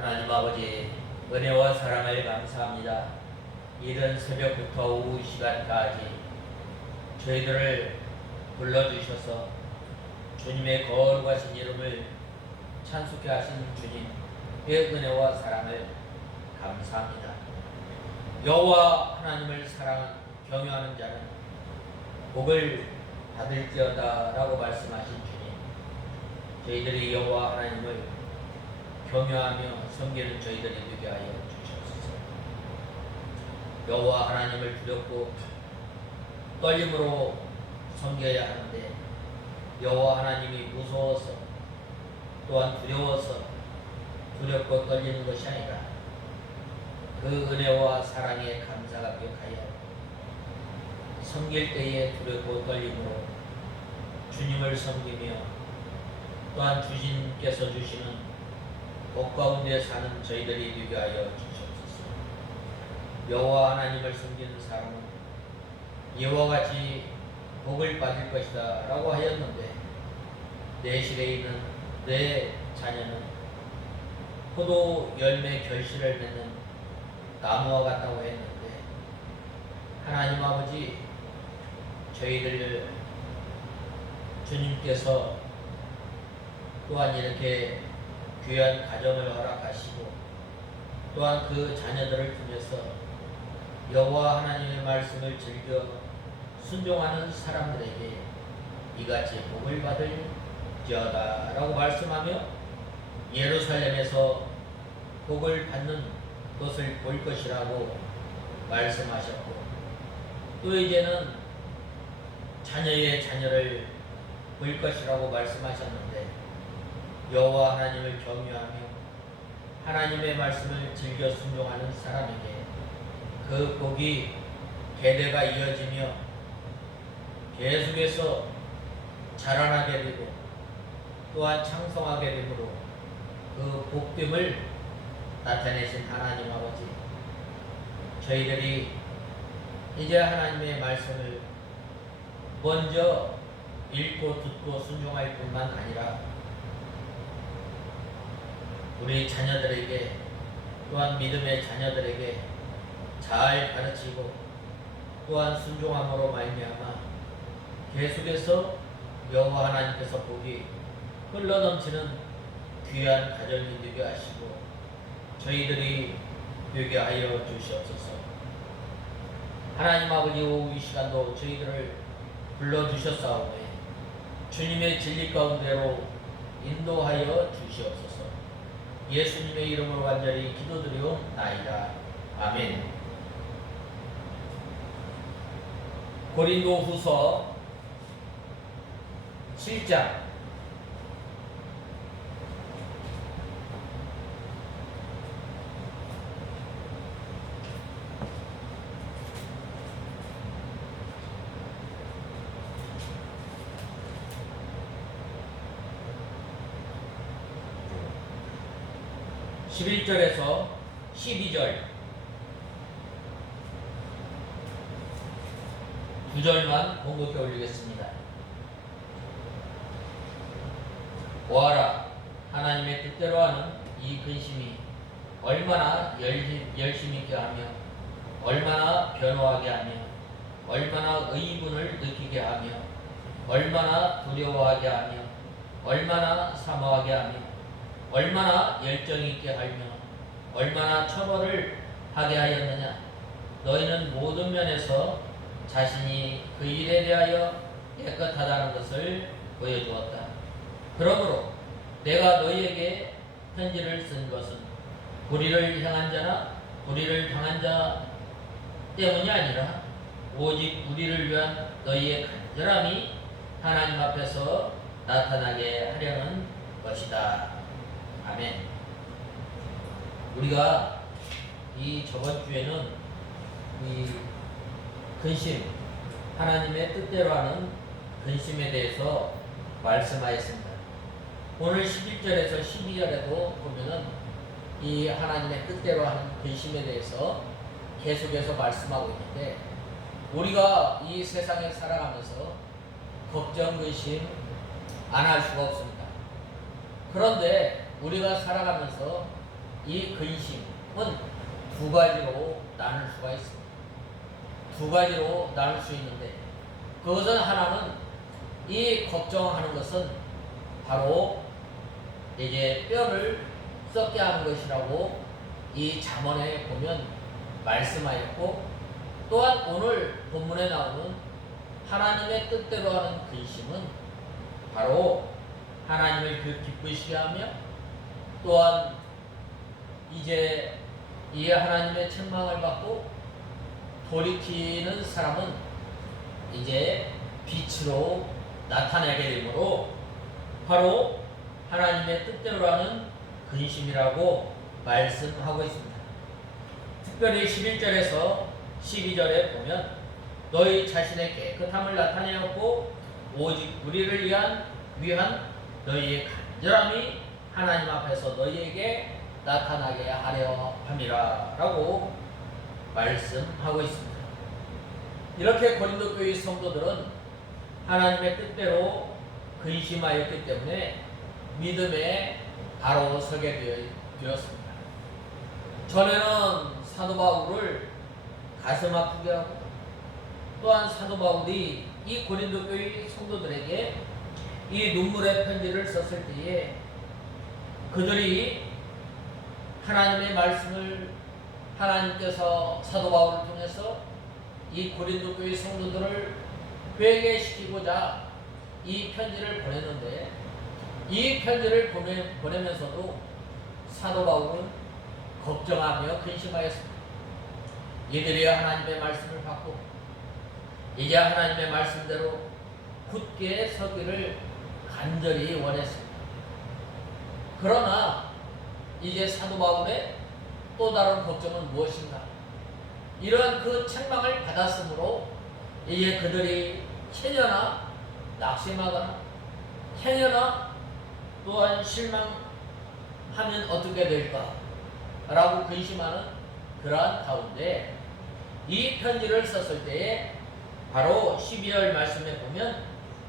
하나님 아버지, 은혜와 사랑을 감사합니다. 이른 새벽부터 오후 시간까지 저희들을 불러주셔서 주님의 거룩하신 이름을 찬송케 하신 주님의 은혜와 사랑을 감사합니다. 여호와 하나님을 경외하는 자는 복을 받을지어다 라고 말씀하신 주님, 저희들이 여호와 하나님을 경외하며 섬기는 저희들이 되게 하여 주시옵소서. 여호와 하나님을 두렵고 떨림으로 섬겨야 하는데, 여호와 하나님이 무서워서 또한 두려워서 두렵고 떨리는 것이 아니라 그 은혜와 사랑에 감사가 기억하여 섬길 때에 두렵고 떨림으로 주님을 섬기며 또한 주님께서 주시는 복 가운데 사는 저희들이 되게 하여 주시옵소서. 여호와 하나님을 섬기는 사람은 이와 같이 복을 받을 것이다 라고 하였는데, 내 시대에 있는 내 자녀는 포도 열매 결실을 맺는 나무와 같다고 했는데, 하나님 아버지, 저희들 주님께서 또한 이렇게 귀한 가정을 허락하시고 또한 그 자녀들을 통해서 여호와 하나님의 말씀을 즐겨 순종하는 사람들에게 이같이 복을 받을지어다 라고 말씀하며, 예루살렘에서 복을 받는 것을 볼 것이라고 말씀하셨고, 또 이제는 자녀의 자녀를 볼 것이라고 말씀하셨는데, 여호와 하나님을 경외하며 하나님의 말씀을 즐겨 순종하는 사람에게 그 복이 대대가 이어지며 계속해서 자라나게 되고 또한 창성하게 되므로 그 복됨을 나타내신 하나님 아버지, 저희들이 이제 하나님의 말씀을 먼저 읽고 듣고 순종할 뿐만 아니라 우리 자녀들에게 또한 믿음의 자녀들에게 잘 가르치고 또한 순종함으로 말미암아 계속해서 여호와 하나님께서 복이 흘러넘치는 귀한 가정이 되게 하시고 저희들이 되게 하여 주시옵소서. 하나님 아버지, 오후 이 시간도 저희들을 불러주셨사오매 주님의 진리 가운데로 인도하여 주시옵소서. 예수님의 이름으로 간절히 기도드리옵나이다. 아멘. 고린도후서 7장 11절에서 12절 2절만 공독해 올리겠습니다. 보아라, 하나님의 뜻대로 하는 이 근심이 얼마나 열심히 있게 하며 얼마나 변호하게 하며 얼마나 의분을 느끼게 하며 얼마나 두려워하게 하며 얼마나 사모하게 하며 얼마나 열정이 있게 하며 얼마나 처벌을 하게 하였느냐. 너희는 모든 면에서 자신이 그 일에 대하여 깨끗하다는 것을 보여주었다. 그러므로 내가 너희에게 편지를 쓴 것은 불의를 향한 자나 불의를 당한 자 때문이 아니라 오직 우리를 위한 너희의 간절함이 하나님 앞에서 나타나게 하려는 것이다. 아멘. 우리가 이 저번 주에는 이 근심, 하나님의 뜻대로 하는 근심에 대해서 말씀하였습니다. 오늘 11절에서 12절에도 보면은 이 하나님의 뜻대로 하는 근심에 대해서 계속해서 말씀하고 있는데, 우리가 이 세상에 살아가면서 걱정, 근심 안 할 수가 없습니다. 그런데 우리가 살아가면서 이 근심은 두 가지로 나눌 수가 있습니다. 두 가지로 나눌 수 있는데, 그것은 하나는, 이 걱정하는 것은 바로 이제 뼈를 썩게 하는 것이라고 이 잠언에 보면 말씀하였고, 또한 오늘 본문에 나오는 하나님의 뜻대로 하는 근심은 바로 하나님을 기쁘시게 하며, 또한 이제 이 하나님의 책망을 받고 돌이키는 사람은 이제 빛으로 나타나게 되므로 바로 하나님의 뜻대로 하는 근심이라고 말씀하고 있습니다. 특별히 11절에서 12절에 보면 너희 자신의 깨끗함을 나타내었고 오직 우리를 위한 너희의 간절함이 하나님 앞에서 너희에게 나타나게 하려 함이라 라고 말씀하고 있습니다. 이렇게 고린도 교회 성도들은 하나님의 뜻대로 근심하였기 때문에 믿음에 바로 서게 되었습니다. 전에는 사도 바울을 가슴 아프게 하고, 또한 사도 바울이 이 고린도 교회 성도들에게 이 눈물의 편지를 썼을 때에 그들이 하나님의 말씀을, 하나님께서 사도 바울을 통해서 이 고린도 교회 성도들을 회개시키고자 이 편지를 보냈는데, 이 편지를 보내면서도 사도 바울은 걱정하며 근심하였습니다. 이들이 하나님의 말씀을 받고 이제 하나님의 말씀대로 굳게 서기를 간절히 원했습니다. 그러나 이제 사도 바울의 또 다른 걱정은 무엇인가? 이러한 그 책망을 받았으므로 이제 그들이 캐녀나 낙심하거나 캐녀나 또한 실망하면 어떻게 될까? 라고 근심하는 그러한 가운데 이 편지를 썼을 때에 바로 12절 말씀에 보면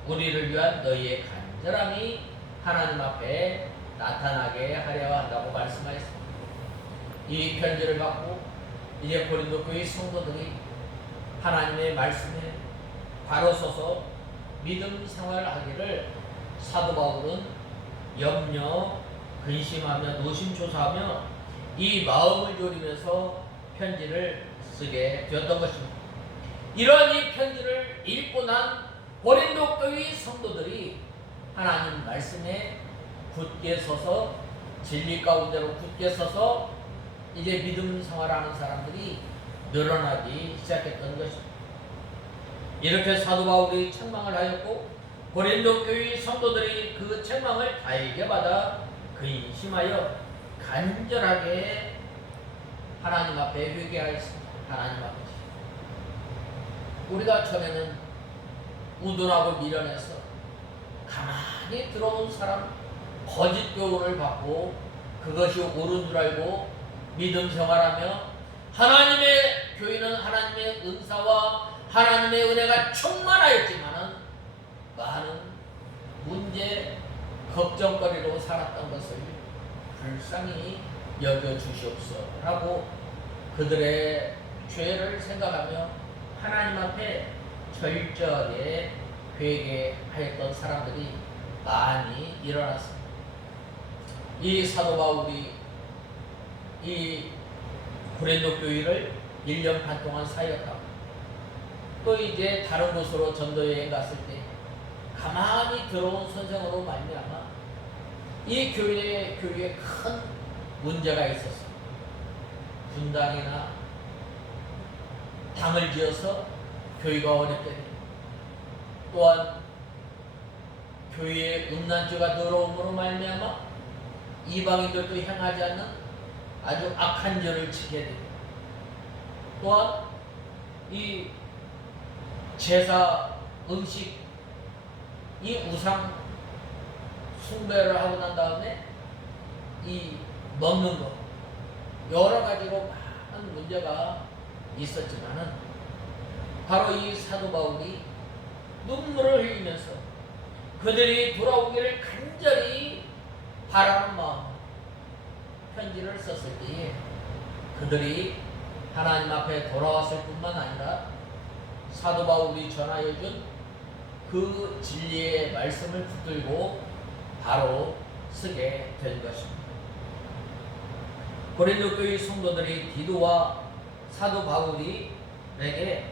우리를 위한 너희의 간절함이 하나님 앞에 나타나게 하려 한다고 말씀하였습니다. 이 편지를 받고 이제 고린도 교회 성도들이 하나님의 말씀에 바로 서서 믿음 생활하기를 사도 바울은 염려, 근심하며 노심초사하며 이 마음을 졸이면서 편지를 쓰게 되었던 것입니다. 이러한 이 편지를 읽고 난 고린도 교회 성도들이 하나님 말씀에 굳게 서서 진리 가운데로 굳게 서서 이제 믿음 생활하는 사람들이 늘어나기 시작했던 것입니다. 이렇게 사도 바울이 책망을 하였고 고린도 교회 성도들이 그 책망을 다에게 받아 근심하여 간절하게 하나님 앞에 회개하였습니다. 하나님 앞에 우리가 전에는 우둔하고 미련해서 가만히 들어온 사람 거짓 교훈을 받고 그것이 옳은 줄 알고 믿음 생활하며 하나님의 교회는 하나님의 은사와 하나님의 은혜가 충만하였지만은 많은 문제, 걱정거리로 살았던 것을 불쌍히 여겨주시옵소서라고 그들의 죄를 생각하며 하나님 앞에 철저하게 회개하였던 사람들이 많이 일어났습니다. 이 사도 바울이 이 고린도 교회를 1년 반 동안 사역하고 또 이제 다른 곳으로 전도 여행 갔을 때 가만히 들어온 선생으로 말미암아 이 교회에 큰 문제가 있었습니다. 분당이나 당을 지어서 교회가 어렵게 됩니다. 또한 교회에 음란죄가 들어옴으로 말미암아 이방인들도 행하지 않는 아주 악한 죄를 지게 됩니다. 또한 이 제사 음식 이 우상 숭배를 하고 난 다음에 이 먹는 것 여러 가지로 많은 문제가 있었지만은 바로 이 사도 바울이 눈물을 흘리면서 그들이 돌아오기를 간절히 바라는 마음 편지를 썼을 때에 그들이 하나님 앞에 돌아왔을 뿐만 아니라 사도 바울이 전하여준 그 진리의 말씀을 붙들고 바로 쓰게 된 것입니다. 고린도 교회 성도들이 디도와 사도 바울이에게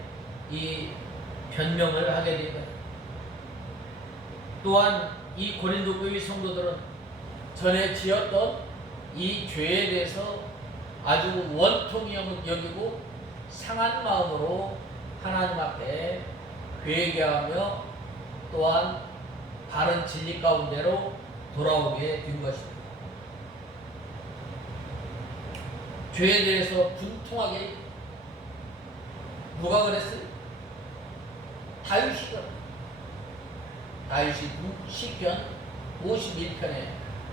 이 변명을 하게 된 거예요. 또한 이 고린도 교회 성도들은 전에 지었던 이 죄에 대해서 아주 원통이 여기고 상한 마음으로 하나님 앞에 회개하며 또한 바른 진리 가운데로 돌아오게 된 것입니다. 죄에 대해서 분통하게 누가 그랬어요? 다윗이죠. 다윗이 시편 51편에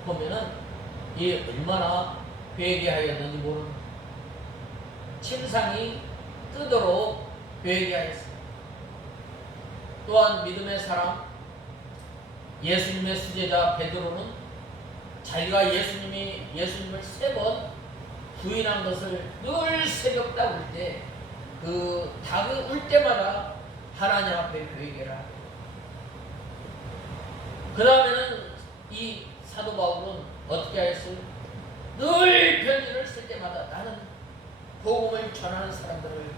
보면은 이 얼마나 회개하였는지 모르는 침상이 뜨도록 회개하였어요. 또한 믿음의 사람 예수님의 수제자 베드로는 자기가 예수님을 3번 부인한 것을 늘 새벽 다 울 때 그 닭이 울 때마다 하나님 앞에 회개를 하고 그 다음에는 이 사도 바울은 어떻게 하였어요? 늘 편지를 쓸 때마다 나는 복음을 전하는 사람들을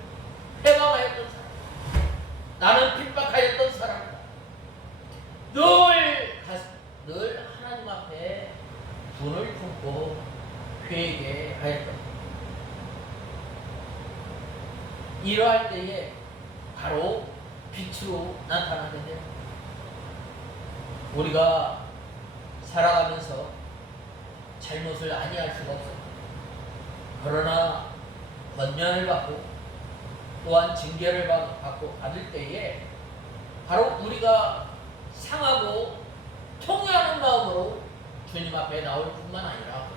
해방하였던 사람, 나는 핍박하였던 사람이다. 늘 하나님 앞에 분을 품고 회개하였던 이러할 때에 바로 빛으로 나타나게 돼요. 우리가 살아가면서 잘못을 아니할 수가 없어요. 그러나 권면을 받고 또한 징계를 받을 때에 바로 우리가 상하고 통회하는 마음으로 주님 앞에 나올 뿐만 아니라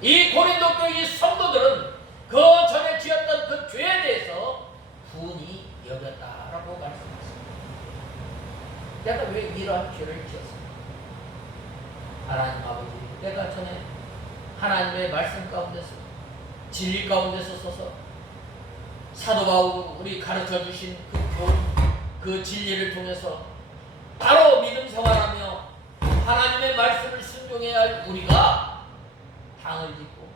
이 고린도 교회 성도들은 그 전에 지었던 그 죄에 대해서 분이 여겼다라고 말씀하셨습니다. 내가 왜 이러한 죄를 지었습니까? 하나님 아버지, 내가 전에 하나님의 말씀 가운데서 진리 가운데서 서서 사도 바울이 가르쳐 주신 그 교훈, 그 진리를 통해서 바로 믿음 생활하며 하나님의 말씀을 순종해야 할 우리가 당을 짓고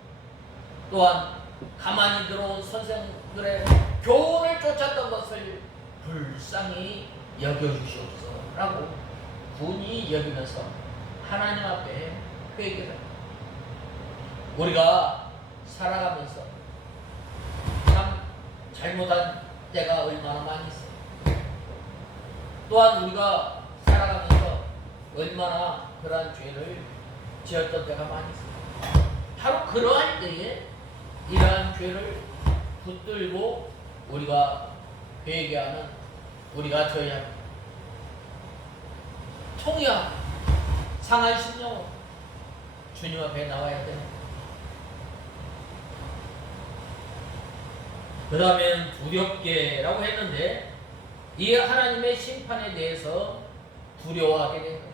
또한 가만히 들어온 선생들의 교훈을 쫓았던 것을 불쌍히 여겨주시옵소서라고 분이 여기면서 하나님 앞에 회개를 합니다. 우리가 살아가면서 참 잘못한 때가 얼마나 많이 있어요. 또한 우리가 살아가면서 얼마나 그러한 죄를 지었던 때가 많이 있어요. 바로 그러할 때에 이러한 죄를 붙들고 우리가 회개하는 우리가 져야 합니다. 통이야 상한 심령으로 주님 앞에 나와야 됩니다. 그 다음엔 두렵게라고 했는데 이 하나님의 심판에 대해서 두려워하게 된 거예요.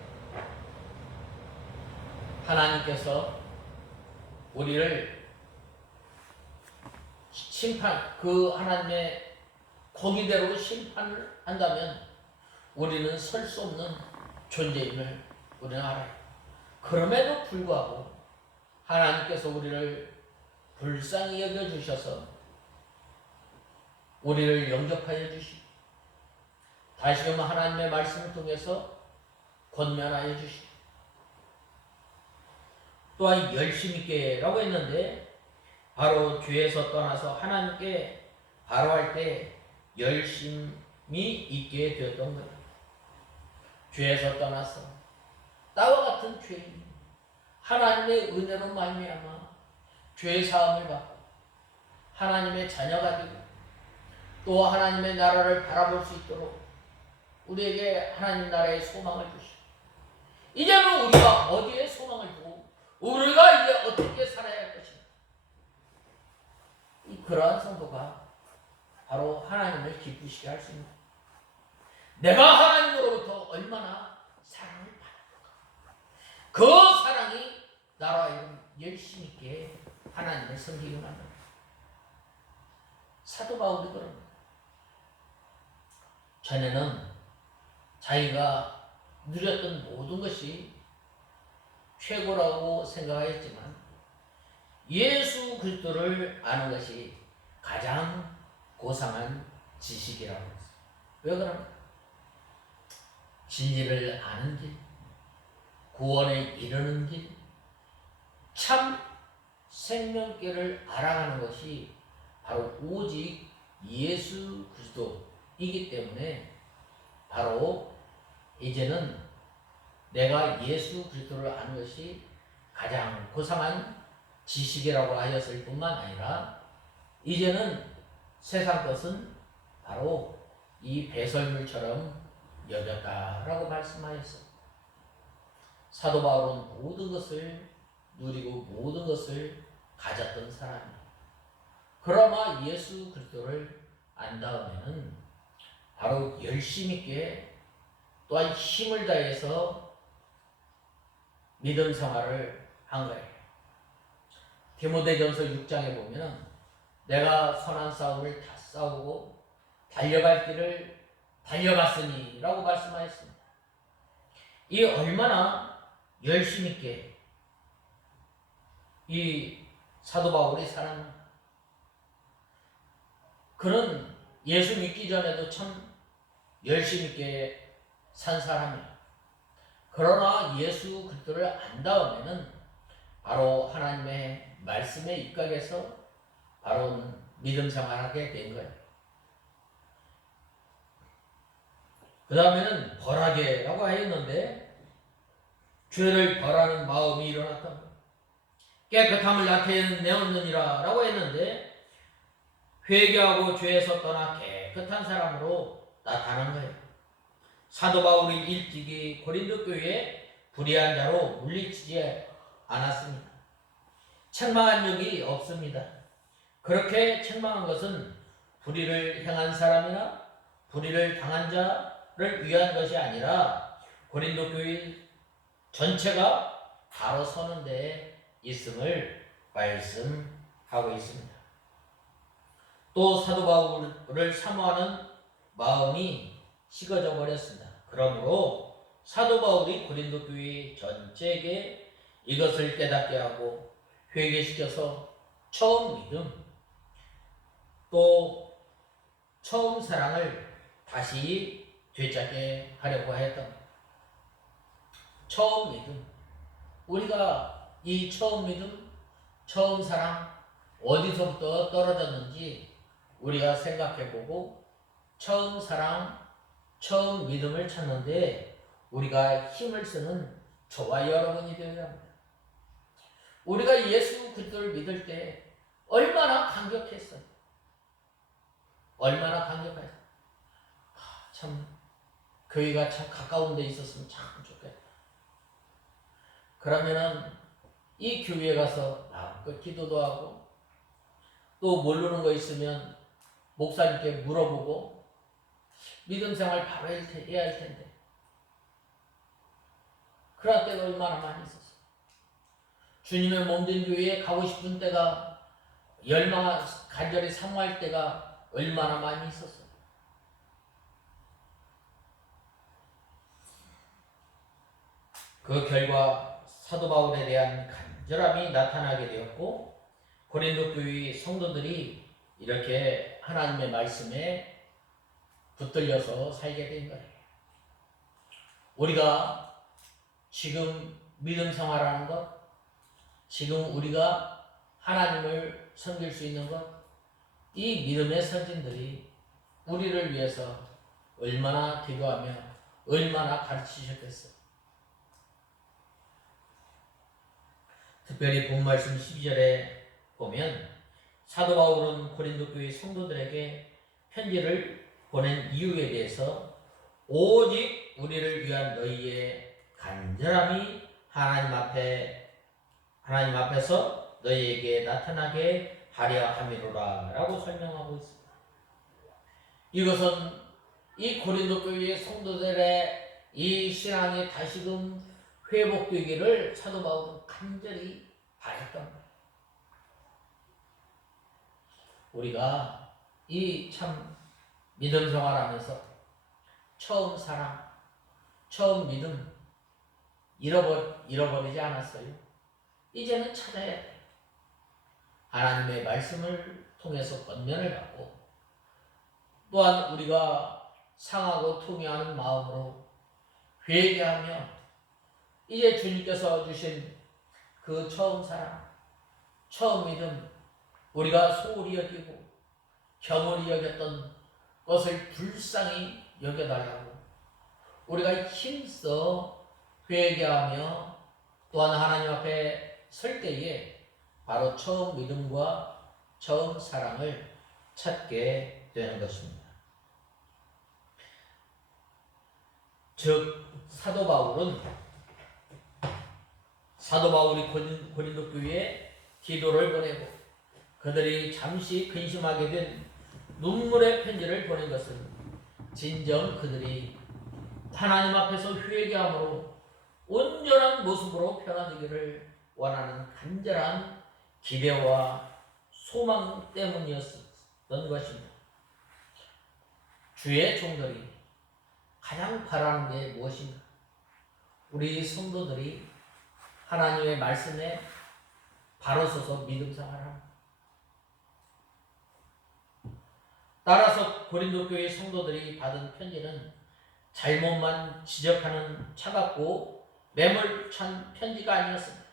하나님께서 우리를 그 하나님의 거기대로 심판을 한다면 우리는 설 수 없는 존재임을 우리는 알아요. 그럼에도 불구하고 하나님께서 우리를 불쌍히 여겨주셔서 우리를 영접하여 주시고 다시금 하나님의 말씀을 통해서 권면하여 주시고 또한 열심 있게라고 했는데 바로 죄에서 떠나서 하나님께 바로할 때 열심히 있게 되었던 거예요. 죄에서 떠나서 나와 같은 죄인 하나님의 은혜로 말미암아 죄 사함을 받고 하나님의 자녀가 되고 또 하나님의 나라를 바라볼 수 있도록 우리에게 하나님 나라의 소망을 주시고 이제는 우리가 어디에 소망을 두고 우리가 이제 어떻게 살아야 할 것인가. 그러한 성도가 바로 하나님을 기쁘시게 할 수 있는 내가 하나님으로부터 얼마나 사랑을 받았는가. 그 사랑이 나로 하여금 열심 있게 하나님을 섬기기만 합니다. 사도 바울이 그럽니다. 전에는 자기가 누렸던 모든 것이 최고라고 생각하였지만 예수 그리스도를 아는 것이 가장 고상한 지식이라고 했어요. 왜 그러나? 진리를 아는 길, 구원에 이르는 길, 참 생명길을 알아가는 것이 바로 오직 예수 그리스도이기 때문에 바로 이제는 내가 예수 그리스도를 아는 것이 가장 고상한 지식이라고 하였을 뿐만 아니라 이제는 세상 것은 바로 이 배설물처럼 여겼다라고 말씀하였습니다. 사도 바울은 모든 것을 누리고 모든 것을 가졌던 사람이에요. 그러나 예수 그리스도를 안 다음에는 바로 열심 있게 또한 힘을 다해서 믿음 생활을 한 거예요. 디모데전서 6장에 보면 내가 선한 싸움을 다 싸우고 달려갈 길을 달려갔으니 라고 말씀하였습니다. 이 얼마나 열심 있게 이 사도 바울이 살았나. 그는 예수 믿기 전에도 참 열심 있게 산 사람이에요. 그러나 예수 그리스도를 안 다음에는 바로 하나님의 말씀에 입각해서 바로 믿음 생활하게 된 거예요. 그 다음에는 벌하게라고 하였는데 죄를 벌하는 마음이 일어났다. 깨끗함을 나타내었느니라 라고 했는데 회개하고 죄에서 떠나 깨끗한 사람으로 나타난 거예요. 사도 바울이 일찍이 고린도 교회에 불의한 자로 물리치지 않았습니다. 책망한 적이 없습니다. 그렇게 책망한 것은 불의를 행한 사람이나 불의를 당한 자를 위한 것이 아니라 고린도 교회 전체가 바로 서는 데에 있음을 말씀하고 있습니다. 또 사도 바울을 사모하는 마음이 식어져 버렸습니다. 그러므로 사도 바울이 고린도 교회 전체에게 이것을 깨닫게 하고 회개시켜서 처음 믿음 또 처음 사랑을 다시 되찾게 하려고 했던 처음 믿음. 우리가 이 처음 믿음, 처음 사랑 어디서부터 떨어졌는지 우리가 생각해보고 처음 사랑, 처음 믿음을 찾는데 우리가 힘을 쓰는 저와 여러분이 되어야 합니다. 우리가 예수 그리스도를 믿을 때 얼마나 감격했어요. 얼마나 감격했어요. 참 교회가 참 가까운 데 있었으면 참 좋겠다. 그러면은 이 교회에 가서 마음껏 기도도 하고 또 모르는 거 있으면 목사님께 물어보고 믿음 생활 바로 해야 할 텐데 그럴 때가 얼마나 많이 있었어. 주님의 몸된 교회에 가고 싶은 때가 열망 간절히 사모할 때가 얼마나 많이 있었어. 그 결과 사도 바울에 대한 간절함이 나타나게 되었고 고린도 교회 성도들이 이렇게 하나님의 말씀에 붙들려서 살게 된 거예요. 우리가 지금 믿음 생활하는 것, 지금 우리가 하나님을 섬길 수 있는 것, 이 믿음의 선진들이 우리를 위해서 얼마나 기도하며 얼마나 가르치셨겠어요. 특별히 본 말씀 12절에 보면 사도 바울은 고린도 교회 성도들에게 편지를 보낸 이유에 대해서 오직 우리를 위한 너희의 간절함이 하나님 앞에서 너희에게 나타나게 하려 함이로라 라고 설명하고 있습니다. 이것은 이 고린도 교회의 성도들의 이 신앙이 다시금 회복되기를 사도 바울은 간절히 바랬던 거예요. 우리가 이 참 믿음 생활하면서 처음 사랑, 처음 믿음 잃어버리지 않았어요. 이제는 찾아야 돼요. 하나님의 말씀을 통해서 권면을 받고 또한 우리가 상하고 통회하는 마음으로 회개하며 이제 주님께서 주신 그 처음 사랑, 처음 믿음, 우리가 소홀히 여기고 경홀히 여겼던 것을 불쌍히 여겨달라고 우리가 힘써 회개하며 또한 하나님 앞에 설 때에 바로 처음 믿음과 처음 사랑을 찾게 되는 것입니다. 즉 사도 바울이 고린도 교회에 기도를 보내고 그들이 잠시 근심하게 된 눈물의 편지를 보낸 것은 진정 그들이 하나님 앞에서 회개함으로 온전한 모습으로 변화되기를 원하는 간절한 기대와 소망 때문이었던 것입니다. 주의 종들이 가장 바라는 게 무엇인가? 우리 성도들이 하나님의 말씀에 바로 서서 믿음 생활합니다. 따라서 고린도 교회 성도들이 받은 편지는 잘못만 지적하는 차갑고 매몰찬 편지가 아니었습니다.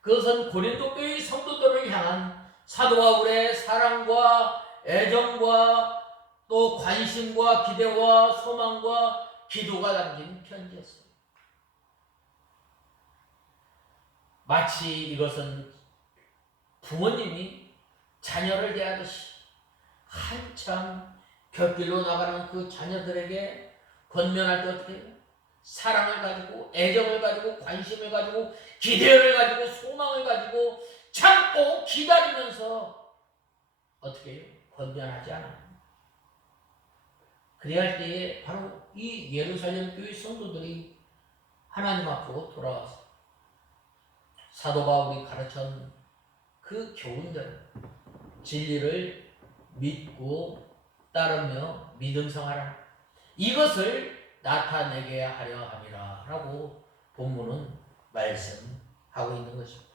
그것은 고린도 교회 성도들을 향한 사도 바울의 사랑과 애정과 또 관심과 기대와 소망과 기도가 담긴 편지였어요. 마치 이것은 부모님이 자녀를 대하듯이 한참 곁길로 나가는 그 자녀들에게 권면할 때 어떻게 해요? 사랑을 가지고 애정을 가지고 관심을 가지고 기대를 가지고 소망을 가지고 참고 기다리면서 어떻게 해요? 권면하지 않아요. 그래야 할 때에 바로 이 예루살렘 교회 성도들이 하나님 앞으로 돌아와서 사도 바울이 가르친 그 교훈들, 진리를 믿고 따르며 믿음 생활하라. 이것을 나타내게 하려 함이라 라고 본문은 말씀하고 있는 것입니다.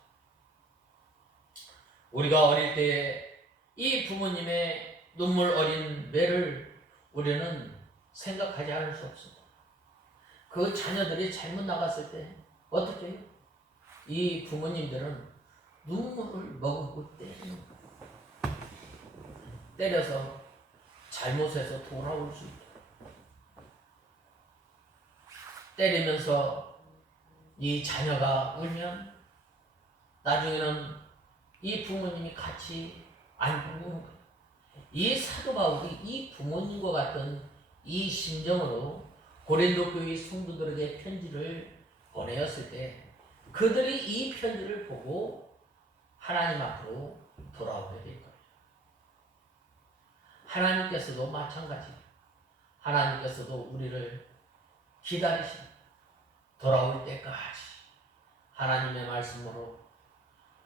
우리가 어릴 때 이 부모님의 눈물 어린 매를 우리는 생각하지 않을 수 없습니다. 그 자녀들이 잘못 나갔을 때 어떻게 해요? 이 부모님들은 눈물을 머금고 때리는 거예요. 때려서 잘못해서 돌아올 수 있도록 때리면서 이 자녀가 울면 나중에는 이 부모님이 같이 안고 우는 거예요. 이 사도 바울이 이 부모님과 같은 이 심정으로 고린도 교회 성도들에게 편지를 보내었을 때 그들이 이 편지를 보고 하나님 앞으로 돌아오게 될 거예요. 하나님께서도 마찬가지예요. 하나님께서도 우리를 기다리십니다. 돌아올 때까지 하나님의 말씀으로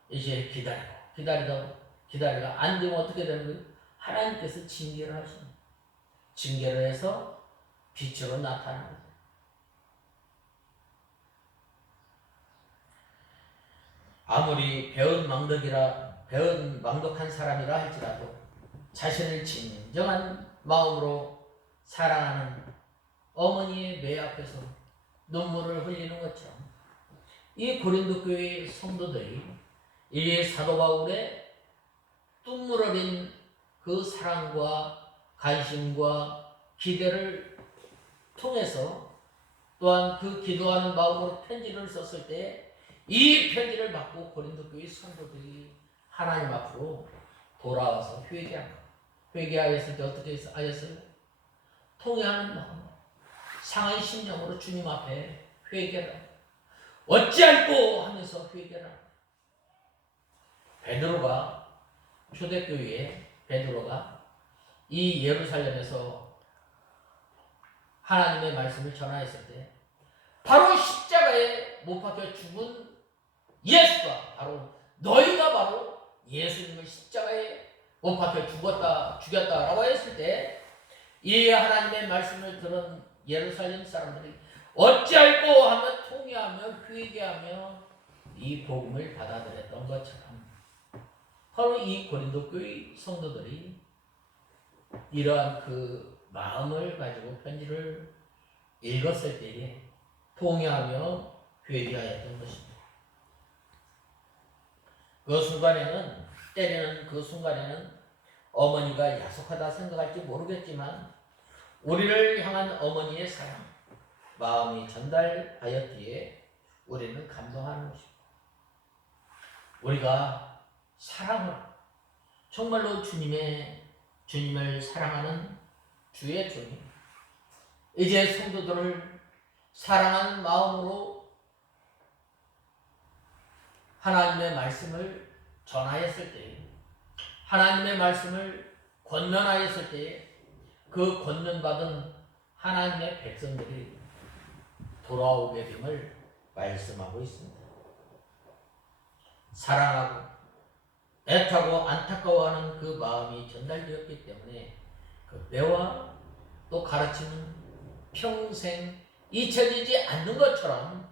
이제 기다리다가 안 되면 어떻게 되는 거예요? 하나님께서 징계를 하십니다. 징계를 해서 빛으로 나타나는 거예요. 아무리 배은 망덕한 사람이라 할지라도 자신을 진정한 마음으로 사랑하는 어머니의 매 앞에서 눈물을 흘리는 것처럼 이 고린도 교회 성도들이 이 사도 바울의 눈물 어린 그 사랑과 관심과 기대를 통해서 또한 그 기도하는 마음으로 편지를 썼을 때 이 편지를 받고 고린도 교회 성도들이 하나님 앞으로 돌아와서 회개합니다. 회개하였을 때 어떻게 하였어요? 통회하는 마음, 상한 심령으로 주님 앞에 회개라. 어찌할꼬 하면서 회개라. 베드로가 이 예루살렘에서 하나님의 말씀을 전하였을 때 바로 십자가에 못 박혀 죽은 예수가 바로 너희가 바로 예수님을 십자가에 못 박혀 죽였다라고 했을 때 이 하나님의 말씀을 들은 예루살렘 사람들이 어찌할꼬 하며 통회하며 회개하며 이 복음을 받아들였던 것처럼 바로 이 고린도 교회 성도들이 이러한 그 마음을 가지고 편지를 읽었을 때에 통회하며 회개하였던 것입니다. 그 순간에는 때리는 그 순간에는 어머니가 야속하다 생각할지 모르겠지만 우리를 향한 어머니의 사랑 마음이 전달하였기에 우리는 감동하는 것입니다. 우리가 사랑을 정말로 주님을 사랑하는 주의 주님 이제 성도들을 사랑하는 마음으로 하나님의 말씀을 전하였을 때 하나님의 말씀을 권면하였을 때에 그 권면받은 하나님의 백성들이 돌아오게 됨을 말씀하고 있습니다. 사랑하고 애타고 안타까워하는 그 마음이 전달되었기 때문에 그 배와 또 가르침은 평생 잊혀지지 않는 것처럼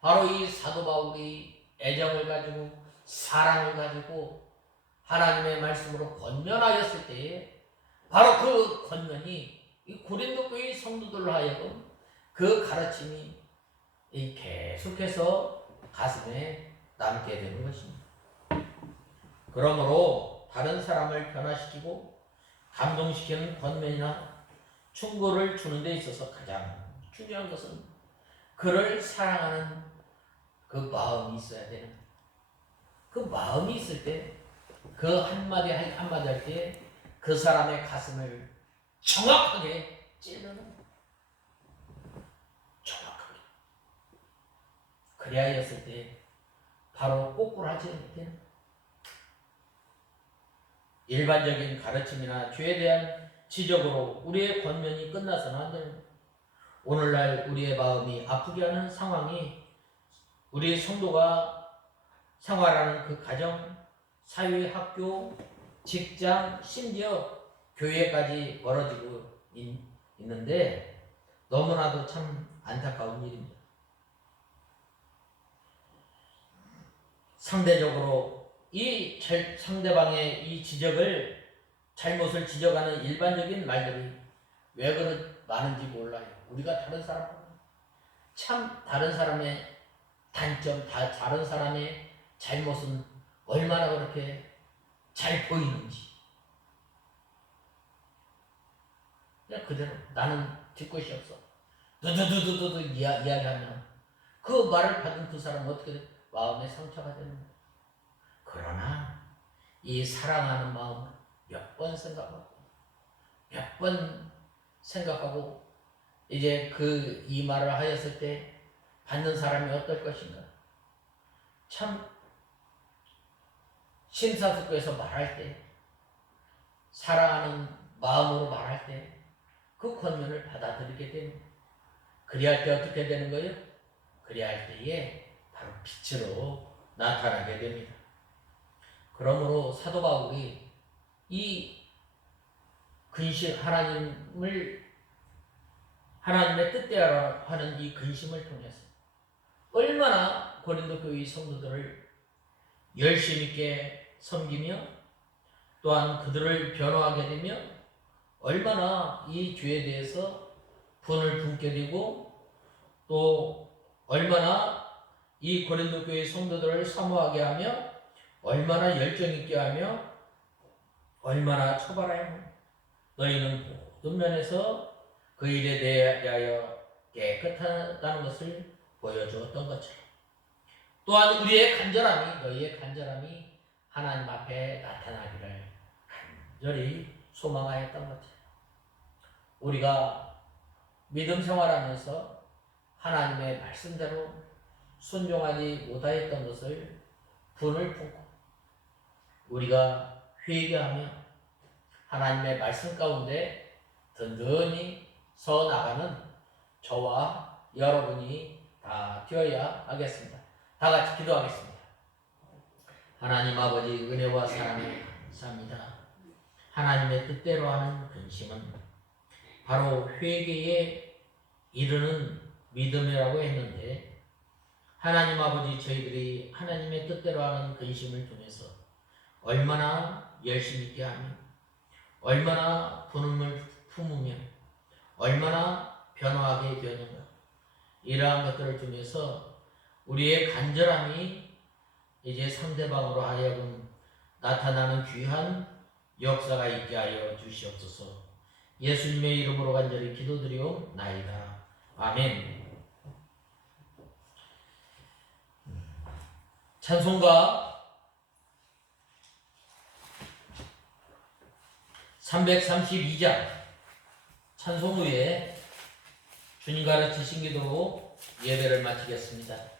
바로 이 사도 바울이 애정을 가지고 사랑을 가지고 하나님의 말씀으로 권면하였을 때에 바로 그 권면이 이 고린도 교회 성도들로 하여금 그 가르침이 계속해서 가슴에 남게 되는 것입니다. 그러므로 다른 사람을 변화시키고 감동시키는 권면이나 충고를 주는 데 있어서 가장 중요한 것은 그를 사랑하는 그 마음이 있어야 되는 거예요. 그 마음이 있을 때 그 한마디 한마디 할 때 그 사람의 가슴을 정확하게 찌르는 거예요. 정확하게. 그래야였을 때 바로 꼬꾸라지는 못해요. 일반적인 가르침이나 죄에 대한 지적으로 우리의 권면이 끝나서는 안 됩니다. 오늘날 우리의 마음이 아프게 하는 상황이 우리 성도가 생활하는 그 가정, 사회, 학교, 직장, 심지어 교회까지 벌어지고 있는데 너무나도 참 안타까운 일입니다. 상대적으로 이 상대방의 이 잘못을 지적하는 일반적인 말들이 왜 많은지 몰라요. 우리가 다른 사람의 단점, 다른 사람의 잘못은 얼마나 그렇게 잘 보이는지. 그냥 그대로 나는 뒷 것이 없어. 두두두두두 이야기하면 그 말을 받은 그 사람은 어떻게 마음에 상처가 되는 거예요. 그러나 이 사랑하는 마음을 몇 번 생각하고 이제 이 말을 하였을 때 받는 사람이 어떨 것인가. 참 심사숙고해서 말할 때 사랑하는 마음으로 말할 때 그 권면을 받아들이게 됩니다. 그리할 때 어떻게 되는 거예요? 그리할 때에 바로 빛으로 나타나게 됩니다. 그러므로 사도 바울이 이 근심 하나님의 뜻대로 하는 이 근심을 통해서 얼마나 고린도 교회 성도들을 열심 있게 섬기며 또한 그들을 변호하게 되며 얼마나 이 죄에 대해서 분을 품게 되고 또 얼마나 이 고린도 교회 성도들을 사모하게 하며 얼마나 열정 있게 하며 얼마나 처벌하여 너희는 모든 면에서 그 일에 대하여 깨끗하다는 것을 보여주었던 것처럼 또한 너희의 간절함이 하나님 앞에 나타나기를 간절히 소망하였던 것처럼 우리가 믿음 생활하면서 하나님의 말씀대로 순종하지 못하였던 것을 분을 품고 우리가 회개하며 하나님의 말씀 가운데 든든히 서 나가는 저와 여러분이 다 되어야 하겠습니다. 다 같이 기도하겠습니다. 하나님 아버지 은혜와 사랑을 감사합니다. 하나님의 뜻대로 하는 근심은 바로 회개에 이르는 믿음이라고 했는데, 하나님 아버지 저희들이 하나님의 뜻대로 하는 근심을 통해서 얼마나 열심히 있게 하며, 얼마나 분음을 품으며, 얼마나 변화하게 되는가, 이러한 것들을 통해서 우리의 간절함이 이제 상대방으로 하여금 나타나는 귀한 역사가 있게 하여 주시옵소서. 예수님의 이름으로 간절히 기도드리옵나이다. 아멘. 찬송가 332장 찬송 후에 주님 가르치신 기도로 예배를 마치겠습니다.